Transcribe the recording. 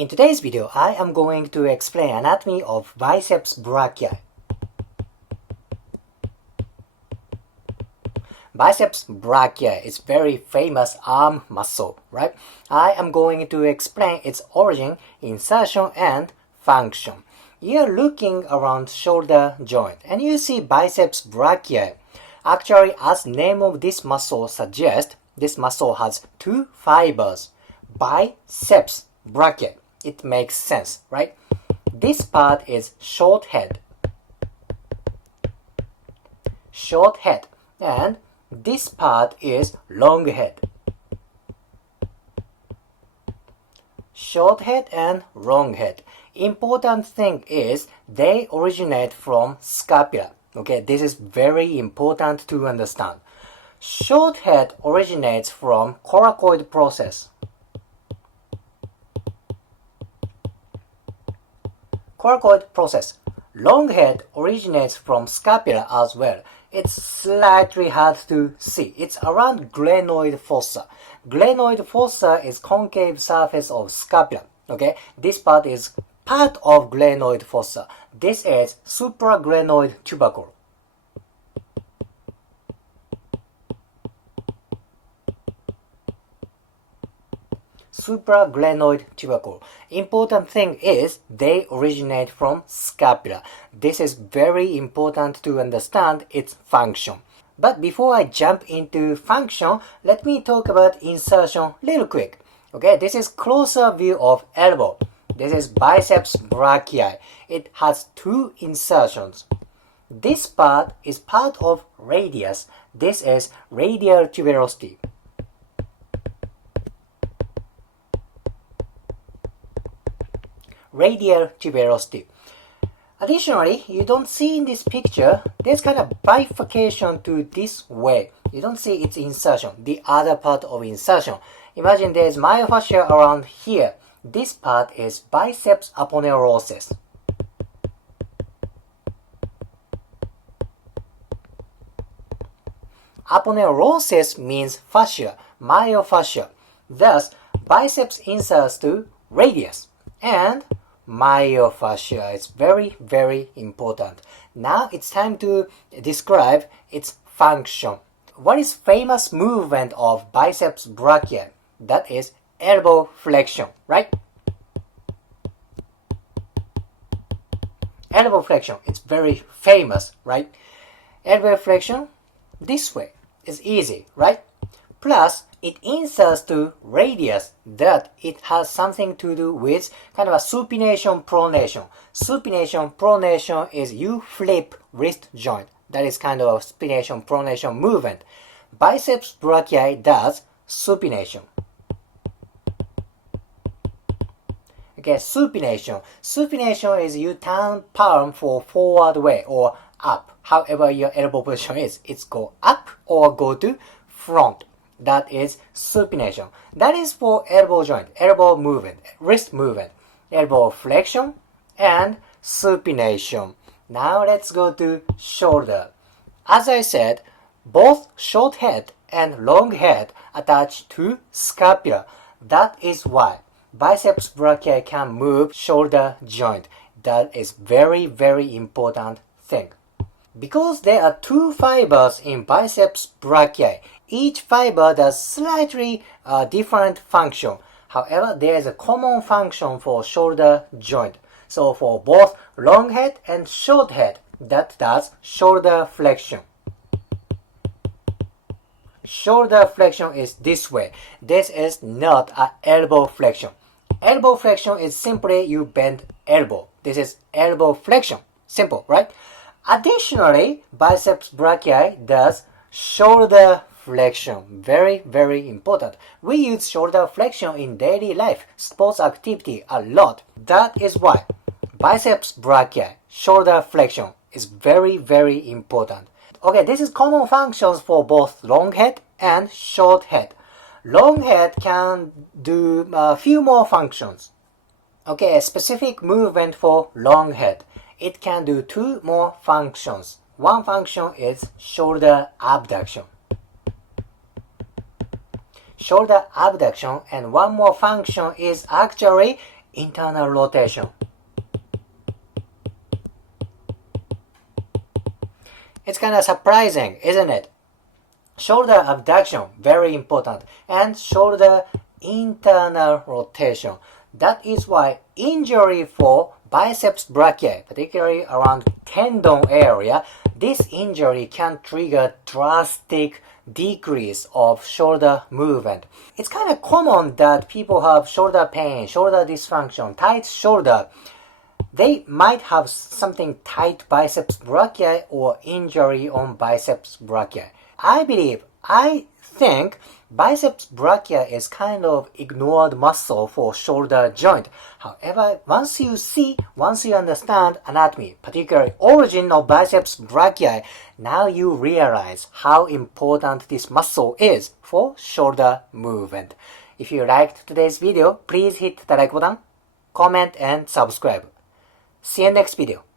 In today's video, I am going to explain anatomy of biceps brachii. Biceps brachii is very famous arm muscle, right? I am going to explain its origin, insertion, and function. You're looking around shoulder joint and you see biceps brachii. Actually, as name of this muscle suggests, this muscle has two fibers, biceps brachii. It makes sense, right? This part is short head, and this part is long head. Short head and long head. Important thing is they originate from scapula. Okay, this is very important to understand. Short head originates from coracoid process. Coracoid process. Long head originates from scapula as well. It's slightly hard to see. It's around glenoid fossa. Glenoid fossa is concave surface of scapula. Okay, this part is part of glenoid fossa. This is supraglenoid tubercle. Supraglenoid tubercle. Important thing is they originate from scapula. This is very important to understand its function. But before I jump into function, let me talk about insertion real quick. Okay, this is closer view of elbow. This is biceps brachii. It has two insertions. This part is part of radius. This is radial tuberosity. Radial tuberosity. Additionally, you don't see in this picture, there's kind of bifurcation to this way. You don't see its insertion, the other part of insertion. Imagine there's myofascia around here. This part is biceps aponeurosis. Aponeurosis means fascia, myofascia. Thus, biceps inserts to radius and myofascia. It's very, very important. Now it's time to describe its function. What is famous movement of biceps brachii? That is elbow flexion, right? Elbow flexion, it's very famous, right? Elbow flexion, this way is easy, right? Plus, it inserts to radius, that it has something to do with kind of a supination pronation. Supination pronation is you flip wrist joint. That is kind of a supination pronation movement. Biceps brachii does supination. Okay, supination. Supination is you turn palm for forward way or up. However your elbow position is, it's go up or go to front. That is supination. That is for elbow joint, elbow movement, wrist movement, elbow flexion, and supination. Now let's go to shoulder. As I said, both short head and long head attach to scapula. That is why biceps brachii can move shoulder joint. That is very, very important thing. Because there are two fibers in biceps brachii, each fiber does slightly different function. However, there is a common function for shoulder joint. So for both long head and short head, that does shoulder flexion. Shoulder flexion is this way. This is not an elbow flexion. Elbow flexion is simply you bend elbow. This is elbow flexion. Simple, right? Additionally, biceps brachii does shoulder flexion. Very, very important. We use shoulder flexion in daily life, sports activity a lot. That is why biceps brachii, shoulder flexion is very, very important. Okay, this is common functions for both long head and short head. Long head can do a few more functions. Okay, a specific movement for long head. It can do two more functions. One function is shoulder abduction. Shoulder abduction, and one more function is actually internal rotation. It's kind of surprising, isn't it? Shoulder abduction, very important, and shoulder internal rotation. That is why injury for biceps brachii, particularly around tendon area, this injury can trigger drastic decrease of shoulder movement. It's kind of common that people have shoulder pain, shoulder dysfunction, tight shoulder. They might have something tight biceps brachii or injury on biceps brachii. I think biceps brachii is kind of ignored muscle for shoulder joint. However, once you understand anatomy, particularly origin of biceps brachii, now you realize how important this muscle is for shoulder movement. If you liked today's video, please hit the like button, comment and subscribe. See you next video.